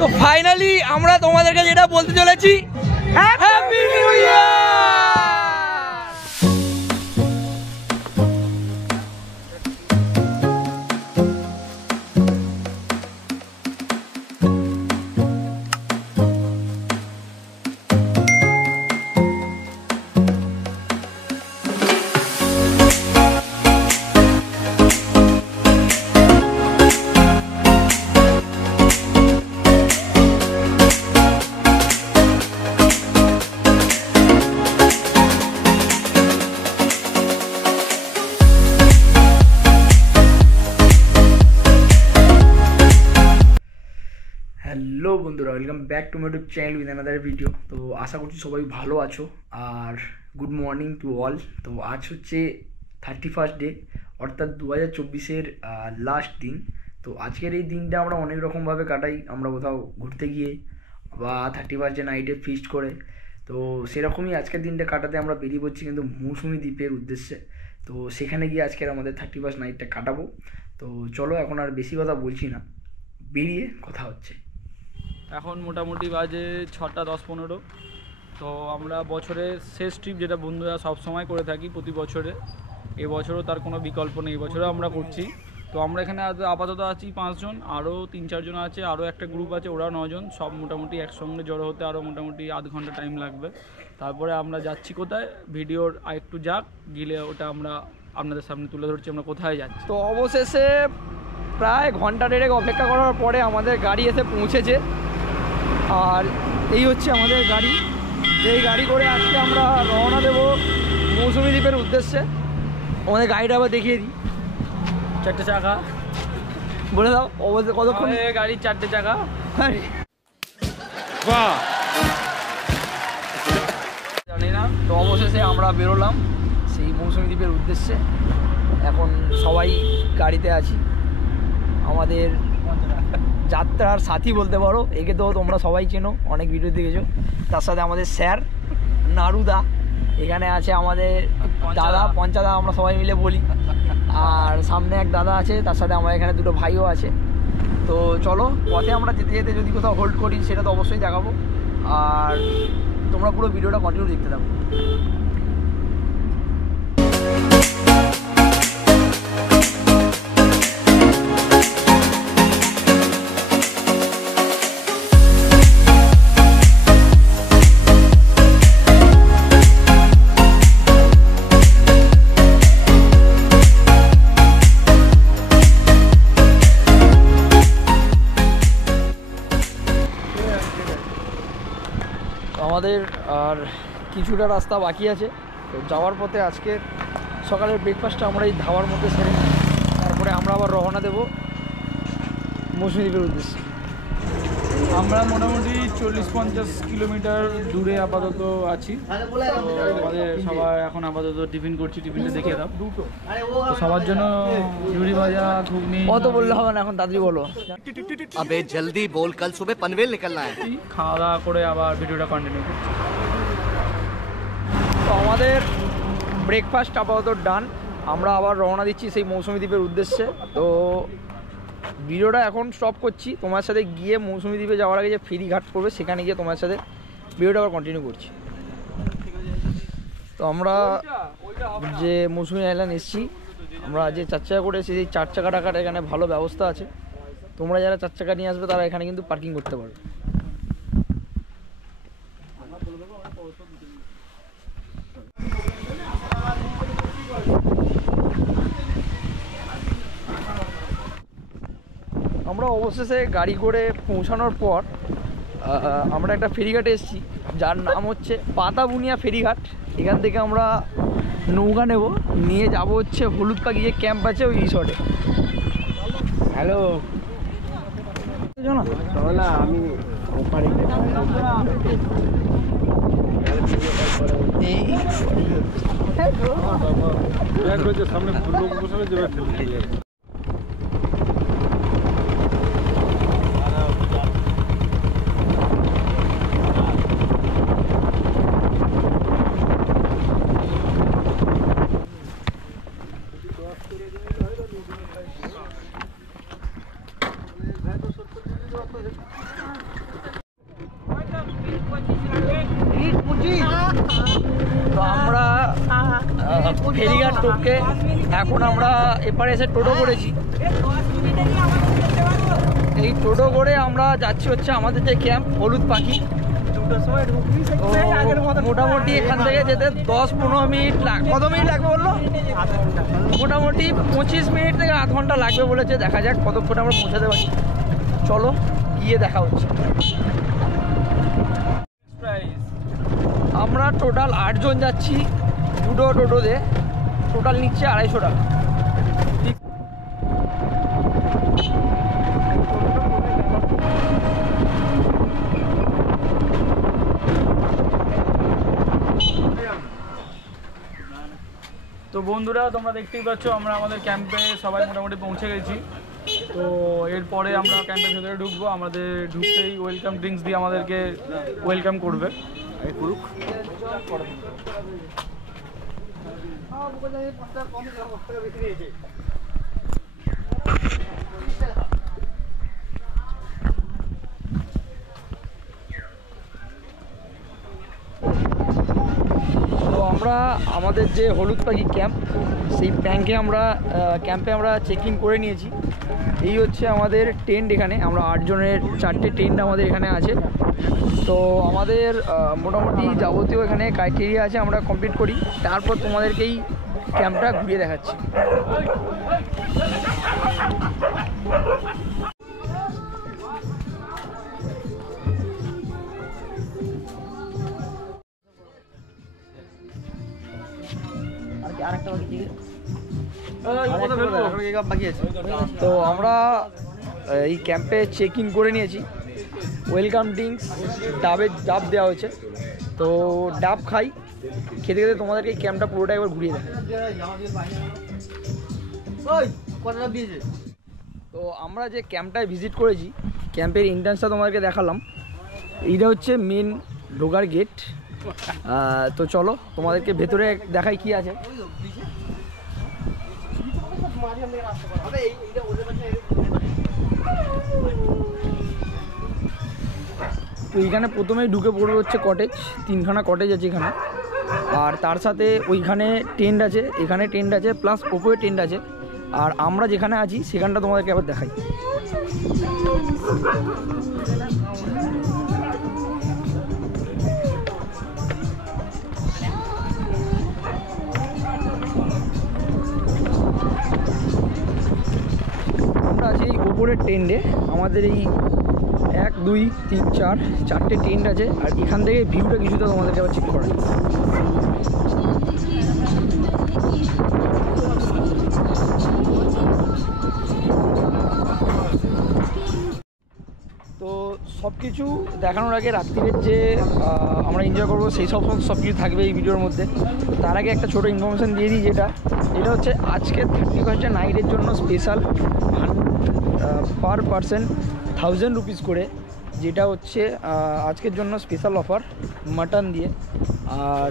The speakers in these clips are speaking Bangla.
তো ফাইনালি আমরা তোমাদেরকে যেটা বলতে চলেছি, হ্যাপি নিউ ইয়ার। হ্যালো বন্ধুরা, welcome back to my YouTube channel with another video. তো আশা করছি সবাই ভালো আছো আর গুড মর্নিং টু অল। তো আজ হচ্ছে 31st ডে, অর্থাৎ 2024-এর লাস্ট দিন। তো আজকের এই দিনটা আমরা অনেক রকমভাবে কাটাই, আমরা কোথাও ঘুরতে গিয়ে বা 31st ডে নাইটে ফিস্ট করে। তো সেরকমই আজকের দিনটা কাটাতে আমরা বেরিয়ে পড়ছি কিন্তু মৌসুমী দ্বীপের উদ্দেশ্যে। তো সেখানে গিয়ে আজকের আমাদের 31st নাইটটা কাটাবো। তো চলো এখন আর বেশি কথা বলছি না, বেরিয়ে কথা হচ্ছে। এখন মোটামুটি বাজে 6টা 10-15। তো আমরা বছরের শেষ ট্রিপ, যেটা বন্ধুরা সব সময় করে থাকি প্রতি বছরে, এবছরও তার কোনো বিকল্প নেই, এবছরও আমরা করছি। তো আমরা এখানে আপাতত আছি 5 জন, আরও 3-4 জন আছে, আরও একটা গ্রুপ আছে, ওরা 9 জন। সব মোটামুটি একসঙ্গে জড়ো হতে আরও মোটামুটি আধ ঘন্টা টাইম লাগবে। তারপরে আমরা যাচ্ছি কোথায়, ভিডিওর আরেকটু যাক, গিলে ওটা আমরা আপনাদের সামনে তুলে ধরছি আমরা কোথায় যাচ্ছি। তো অবশেষে প্রায় ঘন্টা দেড়েক অপেক্ষা করার পরে আমাদের গাড়ি এসে পৌঁছেছে। আর এই হচ্ছে আমাদের গাড়ি, যেই গাড়ি করে আজকে আমরা রওনা দেবো মৌসুমী দ্বীপের উদ্দেশ্যে। আমাদের গাড়িটা আবার দেখিয়ে দিই, 4টে চাকা বলে দাও অবশ্যই কতক্ষণ গাড়ির 4টে চাকা। জানি না। তো অবশেষে আমরা বেরোলাম সেই মৌসুমী দ্বীপের উদ্দেশ্যে। এখন সবাই গাড়িতে আছি, আমাদের যাত্রার সাথী বলতে পারো, একে তো তোমরা সবাই চেনো, অনেক ভিডিও দেখেছো। তার সাথে আমাদের স্যার নারুদা, এখানে আছে আমাদের দাদা পঞ্চাদা, আমরা সবাই মিলে বলি। আর সামনে এক দাদা আছে, তার সাথে আমার এখানে দুটো ভাইও আছে। তো চলো, পথে আমরা যেতে যেতে যদি কোথাও হোল্ড করি সেটা তো অবশ্যই দেখাবো। আর তোমরা পুরো ভিডিওটা কন্টিনিউ দেখতে থাকো। আমাদের আর কিছুটা রাস্তা বাকি আছে। তো যাওয়ার পথে আজকে সকালের ব্রেকফাস্টটা আমরা এই ধাবার মধ্যে সেরে নিই, তারপরে আমরা আবার রওনা দেবো মৌসুমী দ্বীপের উদ্দেশ্যে। আমরা মোটামুটি 40-50 কিলোমিটার দূরে আপাতত আছি। তো আমাদের সবাই এখন আপাতত টিফিন করছি, টিফিনটা দেখিয়ে দাও। তো সবার জন্য ঝুড়ি ভাজা, ঘুগনি। কত বললে হবে না, এখন তাড়াতাড়ি বলো। अबे जल्दी बोल, कल सुबह पनवेल निकलना है। খাওয়া দাওয়া করে আবার ভিডিওটা কন্টিনিউ করছি। তো আমাদের ব্রেকফাস্ট আপাতত ডান, আমরা আবার রওনা দিচ্ছি সেই মৌসুমী দ্বীপের উদ্দেশ্যে। তো ভিডিওটা এখন স্টপ করছি, তোমার সাথে গিয়ে মৌসুমী দ্বীপে যাওয়ার আগে যে ফেরিঘাট পড়বে সেখানে গিয়ে তোমার সাথে ভিডিওটা আবার কন্টিনিউ করছি। তো আমরা যে মৌসুমী আইল্যান্ড এসেছি, আমরা যে 4 চাকা করে এসেছি, সেই 4 চাকা টাকার এখানে ভালো ব্যবস্থা আছে। তোমরা যারা 4 চাকা নিয়ে আসবে তারা এখানে কিন্তু পার্কিং করতে পারবে। আমরা অবশেষে গাড়ি করে পৌঁছানোর পর আমরা একটা ফেরিঘাটে এসেছি, যার নাম হচ্ছে পাতাবুনিয়া ফেরিঘাট। এখান থেকে আমরা নৌকা নেব, নিয়ে যাব হচ্ছে হলুদ পাখি যে ক্যাম্প আছে ওই রিসর্টে। হ্যালো না, আমি সামনে তো আমরা ফেরিঘাট টপকে এখন আমরা এপারে এসে টোটো করেছি। এই টোটো করে আমরা যাচ্ছি হচ্ছে আমাদের যে ক্যাম্প হলুদ পাখি। মোটামুটি এখান থেকে যেতে 10-15 মিনিট কত মিনিট লাগবে বললো? মোটামুটি 25 মিনিট থেকে আধ ঘন্টা লাগবে বলেছে। দেখা যাক কতক্ষণে আমরা পৌঁছাতে পারি। চলো গিয়ে দেখা হচ্ছে। আমরা টোটাল 8 জন যাচ্ছি দুটো টোটোতে। টোটাল নিচ্ছে 250 টাকা। তো বন্ধুরা তোমরা দেখতেই পাচ্ছ আমরা আমাদের ক্যাম্পে সবাই মোটামুটি পৌঁছে গেছি। তো এরপরে আমরা ক্যাম্পের ভেতরে ঢুকবো। আমাদের ঢুকতেই ওয়েলকাম ড্রিঙ্কস দিয়ে আমাদেরকে ওয়েলকাম করবে। তো আমরা আমাদের যে হলুদ পাখি ক্যাম্প, সেই ক্যাম্পে আমরা চেক ইন করে নিয়েছি। এই হচ্ছে আমাদের টেন্ট। এখানে আমরা 8 জনের 4টে টেন্ট আমাদের এখানে আছে। তো আমাদের মোটামুটি যাবতীয় এখানে ক্রাইটেরিয়া আছে, আমরা কমপ্লিট করি। তারপর তোমাদেরকে এই ক্যাম্পটা ঘুরিয়ে দেখাচ্ছি। তো আমরা এই ক্যাম্পে চেক ইন করে নিয়েছি। ওয়েলকাম ড্রিঙ্কস ডাব দেওয়া হয়েছে। তো ডাব খাই, খেতে খেতে তোমাদেরকে এই ক্যাম্পটা পুরোটা একবার ঘুরিয়ে দেয়। তো আমরা যে ক্যাম্পটায় ভিজিট করেছি, ক্যাম্পের এন্ট্রান্সটা তোমাদেরকে দেখালাম। এইটা হচ্ছে মেন ঢোকার গেট। তো চলো তোমাদেরকে ভেতরে দেখাই কি আছে। তো এইখানে প্রথমেই ঢুকে পড়বে হচ্ছে কটেজ। 3খানা কটেজ আছে এখানে। আর তার সাথে ওইখানে টেন্ট আছে, এখানে টেন্ট আছে, প্লাস ওপরে টেন্ট আছে। আর আমরা যেখানে আছি সেখানটা তোমাদেরকে আবার দেখাই। আমরা আছি এই ওপরের টেন্টে। আমাদের এই 1, 2, 3, 4টে টেন্ট আছে। আর এখান থেকে ভিউটা কিছুটা তোমাদেরকে আবার চেক করাই। তো সব কিছু দেখানোর আগে রাত্রিরের যে আমরা এনজয় করবো সেই সব কিছু থাকবে এই ভিডিওর মধ্যে। তার আগে একটা ছোটো ইনফরমেশান দিয়ে দিই, যেটা হচ্ছে আজকে 31st নাইটের জন্য স্পেশাল পার পারসন 1000 রুপিস করে, যেটা হচ্ছে আজকের জন্য স্পেশাল অফার মাটন দিয়ে। আর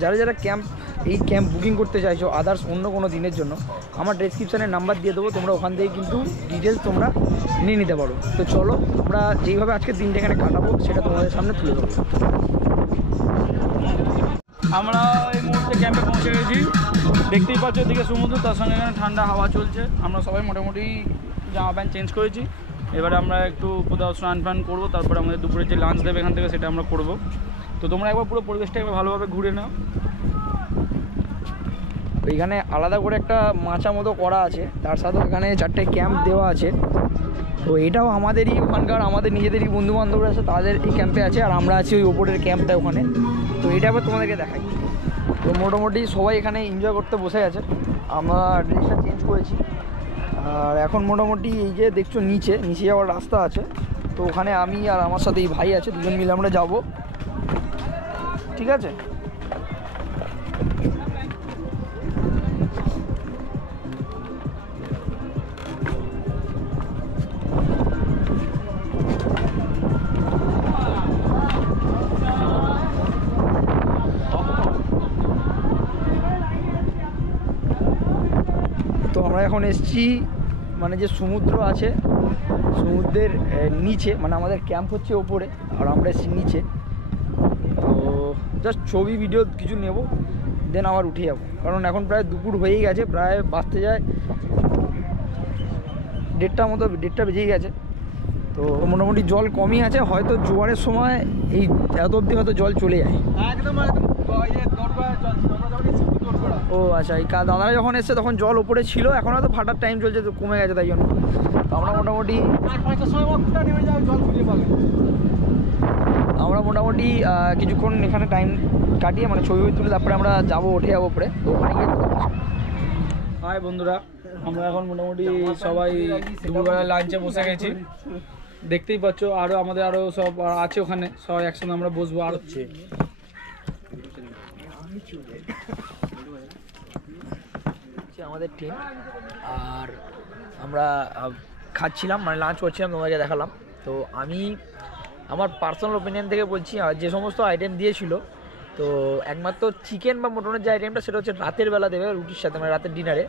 যারা এই ক্যাম্প বুকিং করতে চাইছো আদার্স অন্য কোনো দিনের জন্য, আমার ডেসক্রিপশানে নাম্বার দিয়ে দেবো, তোমরা ওখান থেকে কিন্তু ডিটেলস তোমরা নিয়ে নিতে পারো। তো চলো আমরা যেইভাবে আজকের দিনটা এখানে কাটাবো সেটা তোমাদের সামনে তুলে দেবো। আমরা এই মুহূর্তে ক্যাম্পে পৌঁছে গেছি। দেখতেই পাচ্ছ এদিকে সমুদ্র, তার সঙ্গে এখানে ঠান্ডা হাওয়া চলছে। আমরা সবাই মোটামুটি জামা প্যান্ট চেঞ্জ করেছি। এবারে আমরা একটু কোথাও স্নান ফান করবো, তারপরে আমাদের দুপুরে যে লাঞ্চ দেবে এখান থেকে সেটা আমরা করবো। তো তোমরা একবার পুরো পরিবেশটা একবার ভালোভাবে ঘুরে নাও। এইখানে আলাদা করে একটা মাচা মতো করা আছে, তার সাথে এখানে 4টে ক্যাম্প দেওয়া আছে। তো এটাও আমাদেরই ওখানকার, আমাদের নিজেদেরই বন্ধুবান্ধবরা আছে, তাদের এই ক্যাম্পে আছে। আর আমরা আছি ওই ওপরের ক্যাম্পটা ওখানে। তো এটা আবার তোমাদেরকে দেখাই। তো মোটামুটি সবাই এখানে এনজয় করতে বসে আছে। আমরা ড্রেসটা চেঞ্জ করেছি। আর এখন মোটামুটি এই যে দেখছো নিচে যাওয়ার রাস্তা আছে। তো ওখানে আমি আর আমার সাথে এই ভাই আছে, দুজন মিলে আমরা যাব। ঠিক আছে। তো আমরা এখন এসছি মানে যে সমুদ্র আছে, সমুদ্রের নিচে, মানে আমাদের ক্যাম্প হচ্ছে ওপরে আর আমরা এসছি নিচে। জাস্ট ছবি ভিডিও কিছু নেব, দেন আবার উঠে যাবো, কারণ এখন প্রায় দুপুর হয়েই গেছে, প্রায় বাজতে যায় 1:30 বেজেই গেছে। তো মোটামুটি জল কমই আছে, হয়তো জোয়ারের সময় এই এত অবধি হয়তো জল চলে যায়। ও আচ্ছা, এই দাদারা যখন এসছে তখন জল ওপরে ছিল, এখন হয়তো ফাটার টাইম চলছে, তো কমে গেছে, তাই জন্য আমরা মোটামুটি কিছুক্ষণ এখানে টাইম কাটিয়ে মানে ছবি তুলে তারপরে আমরা যাবো, উঠে যাবো উপরে। তো ওখানে গিয়ে হাই বন্ধুরা, আমরা এখন মোটামুটি সবাই দুপুরবেলা লাঞ্চে বসে গেছি, দেখতেই পাচ্ছ। আমাদের আরও সব আছে ওখানে, সবাই একসঙ্গে আমরা বসবো। আর হচ্ছে আমাদের টিম, আর আমরা খাচ্ছিলাম, মানে লাঞ্চ করছিলাম, তোমাকে দেখালাম। তো আমি আমার পার্সোনাল ওপিনিয়ন থেকে বলছি, যে সমস্ত আইটেম দিয়েছিল, তো একমাত্র চিকেন বা মটনের যে আইটেমটা সেটা হচ্ছে রাতের বেলা দেবে রুটির সাথে, মানে রাতের ডিনারে।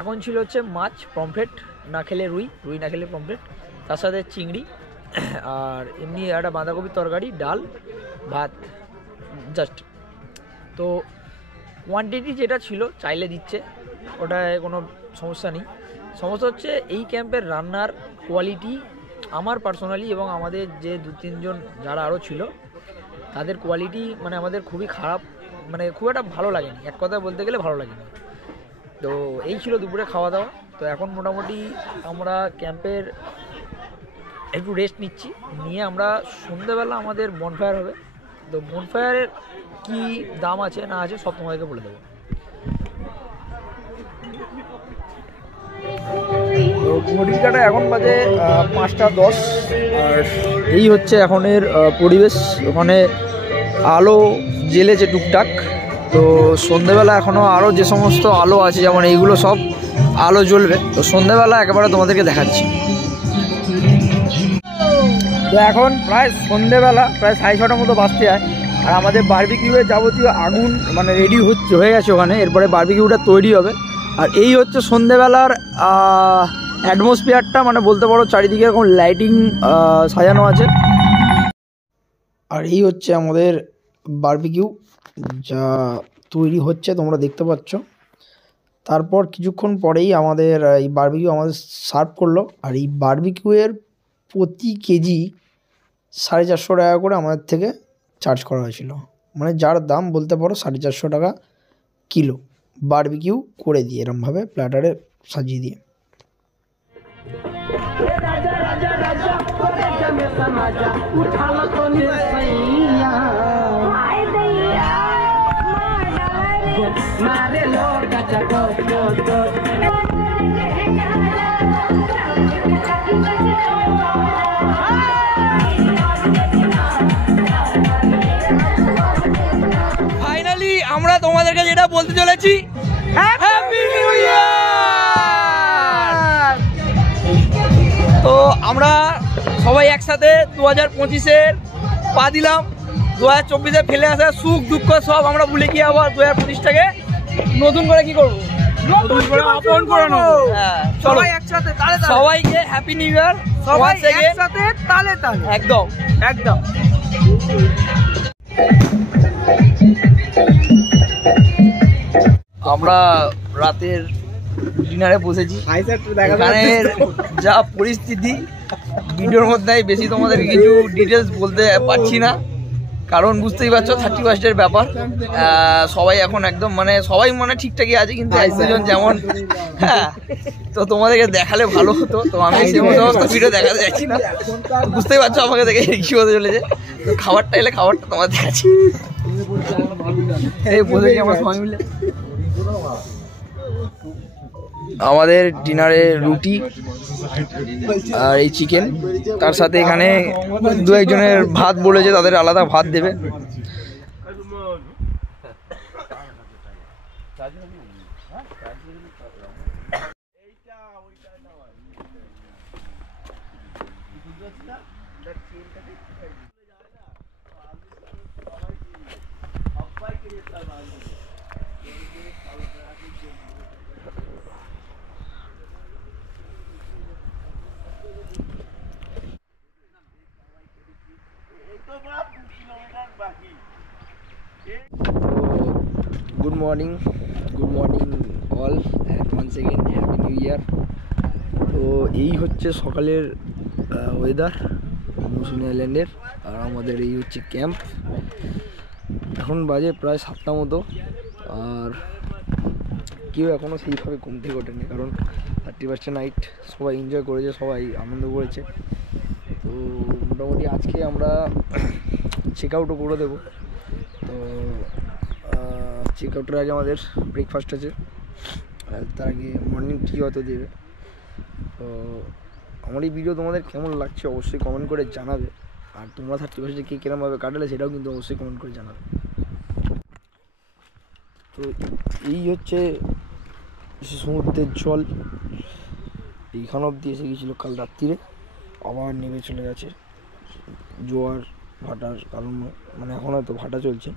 এখন ছিল হচ্ছে মাছ, পমফ্রেট না খেলে রুই না খেলে পমফ্রেট, তার সাথে চিংড়ি, আর এমনি একটা বাঁধাকপির তরকারি, ডাল, ভাত, জাস্ট। তো কোয়ান্টিটি যেটা ছিল চাইলে দিচ্ছে, ওটায় কোনো সমস্যা নেই। সমস্যা হচ্ছে এই ক্যাম্পের রান্নার কোয়ালিটি আমার পার্সোনালি এবং আমাদের যে 2-3 জন যারা আরও ছিল তাদের কোয়ালিটি মানে আমাদের খুবই খারাপ, মানে খুব একটা ভালো লাগেনি, এক কথায় বলতে গেলে ভালো লাগেনি। তো এই ছিল দুপুরে খাওয়া দাওয়া। তো এখন মোটামুটি আমরা ক্যাম্পের একটু রেস্ট নিচ্ছি, নিয়ে আমরা সন্ধ্যেবেলা আমাদের বনফায়ার হবে। তো বনফায়ারের কী দাম আছে না আছে সব তোমাদেরকে বলে দেবো। তো ঘড়িকাটা এখন বাজে 5:10, আর এই হচ্ছে এখনের পরিবেশ। ওখানে আলো জ্বেলেছে টুকটাক। তো সন্ধ্যেবেলা এখনও আরও যে সমস্ত আলো আছে, যেমন এইগুলো সব আলো জ্বলবে। তো সন্ধ্যেবেলা একেবারে তোমাদেরকে দেখাচ্ছি। তো এখন প্রায় সন্ধ্যেবেলা প্রায় 6:30 মতো বাজতে যায়, আর আমাদের বারবিকিউয়ের যাবতীয় আগুন মানে রেডি হয়ে গেছে ওখানে, এরপরে বারবিকিউটা তৈরি হবে। আর এই হচ্ছে সন্ধ্যেবেলার অ্যাটমসফিয়ারটা, মানে বলতে পারো চারিদিকে এরকম লাইটিং সাজানো আছে। আর এই হচ্ছে আমাদের বারবিকিউ যা তৈরি হচ্ছে, তোমরা দেখতে পাচ্ছ। তারপর কিছুক্ষণ পরেই আমাদের এই বারবিকিউ আমাদের সার্ভ করলো। আর এই বারবিকিউয়ের প্রতি কেজি 450 টাকা করে আমাদের থেকে চার্জ করা হয়েছিল, মানে যার দাম বলতে পারো 450 টাকা কিলো, বারবিকিউ করে দিয়ে এরমভাবে প্ল্যাটারে সাজিয়ে দিয়ে। ফাইনালি আমরা তোমাদেরকে যেটা বলতে চলেছি, হ্যাপি নিউ ইয়ার। তো আমরা সবাই একসাথে 2025-এর পা দিলাম। 2024-এ ফেলে আসা সুখ দুঃখ সব আমরা ভুলে গিয়ে আবার 2025টাকে নতুন করে কি করবো, নতুন করে আপন করে নেবো। সবাই একসাথে তালে তালে, সবাইকে হ্যাপি নিউ ইয়ার, সবাই একসাথে তালে তালে, একদম একদম। আমরা রাতের ডিনারে বসেছি, এখানের যা পরিস্থিতি ভিডিওর মধ্যে বেশি তোমাদেরকে কিছু ডিটেলস বলতে পারছি না, কারণ বুঝতেই পারছো 31-এর ব্যাপার। সবাই এখন একদম মানে সবাই মানে ঠিকঠাকই আছে, কিন্তু এক দুজন যেমন, হ্যাঁ, তো তোমাদেরকে দেখালে ভালো হতো। তো আমি সেই সমস্ত ভিডিও দেখাতে যাচ্ছি না, বুঝতেই পারছো আমাকে দেখে কি হতে চলেছে। তো খাবারটা এলে খাবারটা তোমাদের দেখাচ্ছি। এই বসেছি আমরা সবাই মিলে। আমাদের ডিনারে রুটি আর এই চিকেন, তার সাথে এখানে 2-1 জনের ভাত বলেছে, তাদের আলাদা ভাত দেবে। Good morning all, once again happy new year. তো এই হচ্ছে সকালের ওয়েদার মৌসুমী আইল্যান্ডের, আর আমাদের এই হচ্ছে ক্যাম্প। এখন বাজে প্রায় 7টা মতো, আর কেউ এখনও সেইভাবে ঘুম থেকে ওঠেনি, কারণ 31st নাইট সবাই এনজয় করেছে, সবাই আনন্দ করেছে। তো মোটামুটি আজকে আমরা চেক আউটও করে দেবো। তো চেক আউটের আগে আমাদের ব্রেকফাস্ট আছে, আর তার আগে মর্নিং টি হয়তো দেবে। তো আমার এই ভিডিও তোমাদের কেমন লাগছে অবশ্যই কমেন্ট করে জানাবে, আর তোমরা 31স্টে কে কীরমভাবে কাটালে সেটাও কিন্তু অবশ্যই কমেন্ট করে জানাবে। তো এই হচ্ছে সমুদ্রের জল, এইখান অবধি এসে গিয়েছিলো কাল রাত্রিরে, আবার নেমে চলে গেছে জোয়ার ভাটার কারণ, মানে এখন হয়তো ভাটা চলছে।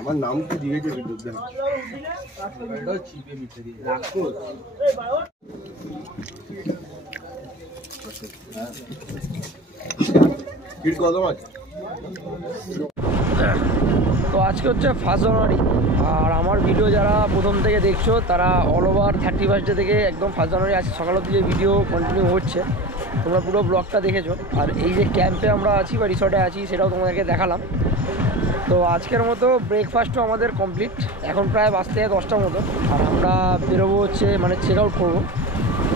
আমার নাম কি দিয়েছে কদম আছে। তো আজকে হচ্ছে 1 জানুয়ারি, আর আমার ভিডিও যারা প্রথম থেকে দেখছো তারা অল ওভার 31st থেকে একদম 1 জানুয়ারি আজকে সকাল অবধি যে ভিডিও কন্টিনিউ হচ্ছে তোমরা পুরো ব্লগটা দেখেছো। আর এই যে ক্যাম্পে আমরা আছি বা রিসর্টে আছি সেটাও তোমাদেরকে দেখালাম। তো আজকের মতো ব্রেকফাস্টও আমাদের কমপ্লিট, এখন প্রায় বাজতে 10টার মতো, আর আমরা বেরোবো হচ্ছে মানে চেক আউট করবো।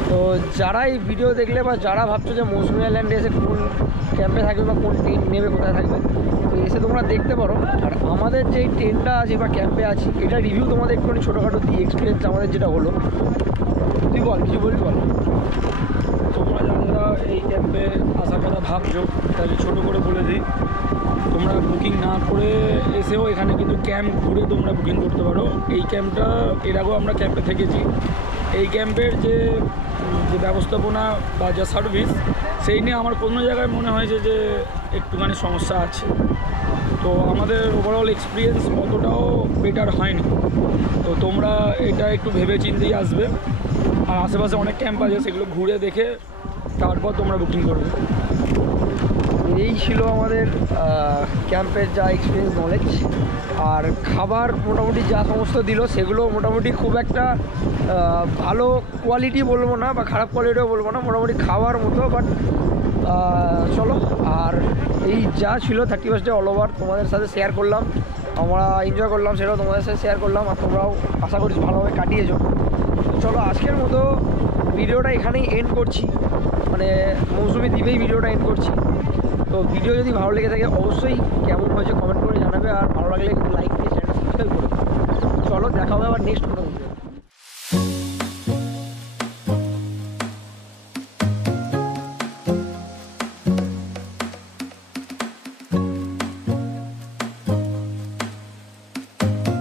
তো যারা এই ভিডিও দেখলে বা যারা ভাবছো যে মৌসুমী আইল্যান্ডে এসে কোন ক্যাম্পে থাকবে বা কোন ট্রেন নেবে কোথায় থাকবে, তো এসে তোমরা দেখতে পারো। আর আমাদের যেই ট্রেনটা আছে বা ক্যাম্পে আছি এটা রিভিউ তোমাদের একটুখানি ছোটোখাটো দিই, এক্সপিরিয়েন্স আমাদের যেটা হলো। তুই বল, কিছু বলবি বল। তোমরা যারা এই ক্যাম্পে আসার কথা ভাবছো তাহলে ছোটো করে বলে দিই, তোমরা বুকিং না করে এসেও এখানে কিন্তু ক্যাম্প ঘুরে তোমরা বুকিং করতে পারো। এই ক্যাম্পটা এর আগেও আমরা ক্যাম্পে থেকেছি। এই ক্যাম্পের যে ব্যবস্থাপনা বা যা সার্ভিস সেই নিয়ে আমার কোনো জায়গায় মনে হয়েছে যে একটুখানি সমস্যা আছে। তো আমাদের ওভারঅল এক্সপিরিয়েন্স অতটাও বেটার হয়নি। তো তোমরা এটা একটু ভেবে চিন্তেই আসবে, আর আশেপাশে অনেক ক্যাম্প আছে সেগুলো ঘুরে দেখে তারপর তোমরা বুকিং করবে। এই ছিল আমাদের ক্যাম্পের যা এক্সপিরিয়েন্স নলেজ। আর খাবার মোটামুটি যা সমস্ত দিল সেগুলো মোটামুটি খুব একটা ভালো কোয়ালিটি বলবো না বা খারাপ কোয়ালিটিও বলবো না, মোটামুটি খাওয়ার মতো। বাট চলো, আর এই যা ছিল 31স্টে অল ওভার তোমাদের সাথে শেয়ার করলাম, আমরা এনজয় করলাম সেটাও তোমাদের সাথে শেয়ার করলাম, আর তোমরাও আশা করছি ভালোভাবে কাটিয়েছো। চলো আজকের মতো ভিডিওটা এখানেই এন্ড করছি, মানে মৌসুমী দ্বীপেই ভিডিওটা এন্ড করছি। তো ভিডিও যদি ভালো লেগে থাকে অবশ্যই কেমন হয়েছে কমেন্ট করে জানাবে, আর ভালো লাগলে একটু লাইক দিয়ে চ্যানেলটা সাবস্ক্রাইব করবে। চলো দেখা হবে আবার নেক্সট কোনো ভিডিও।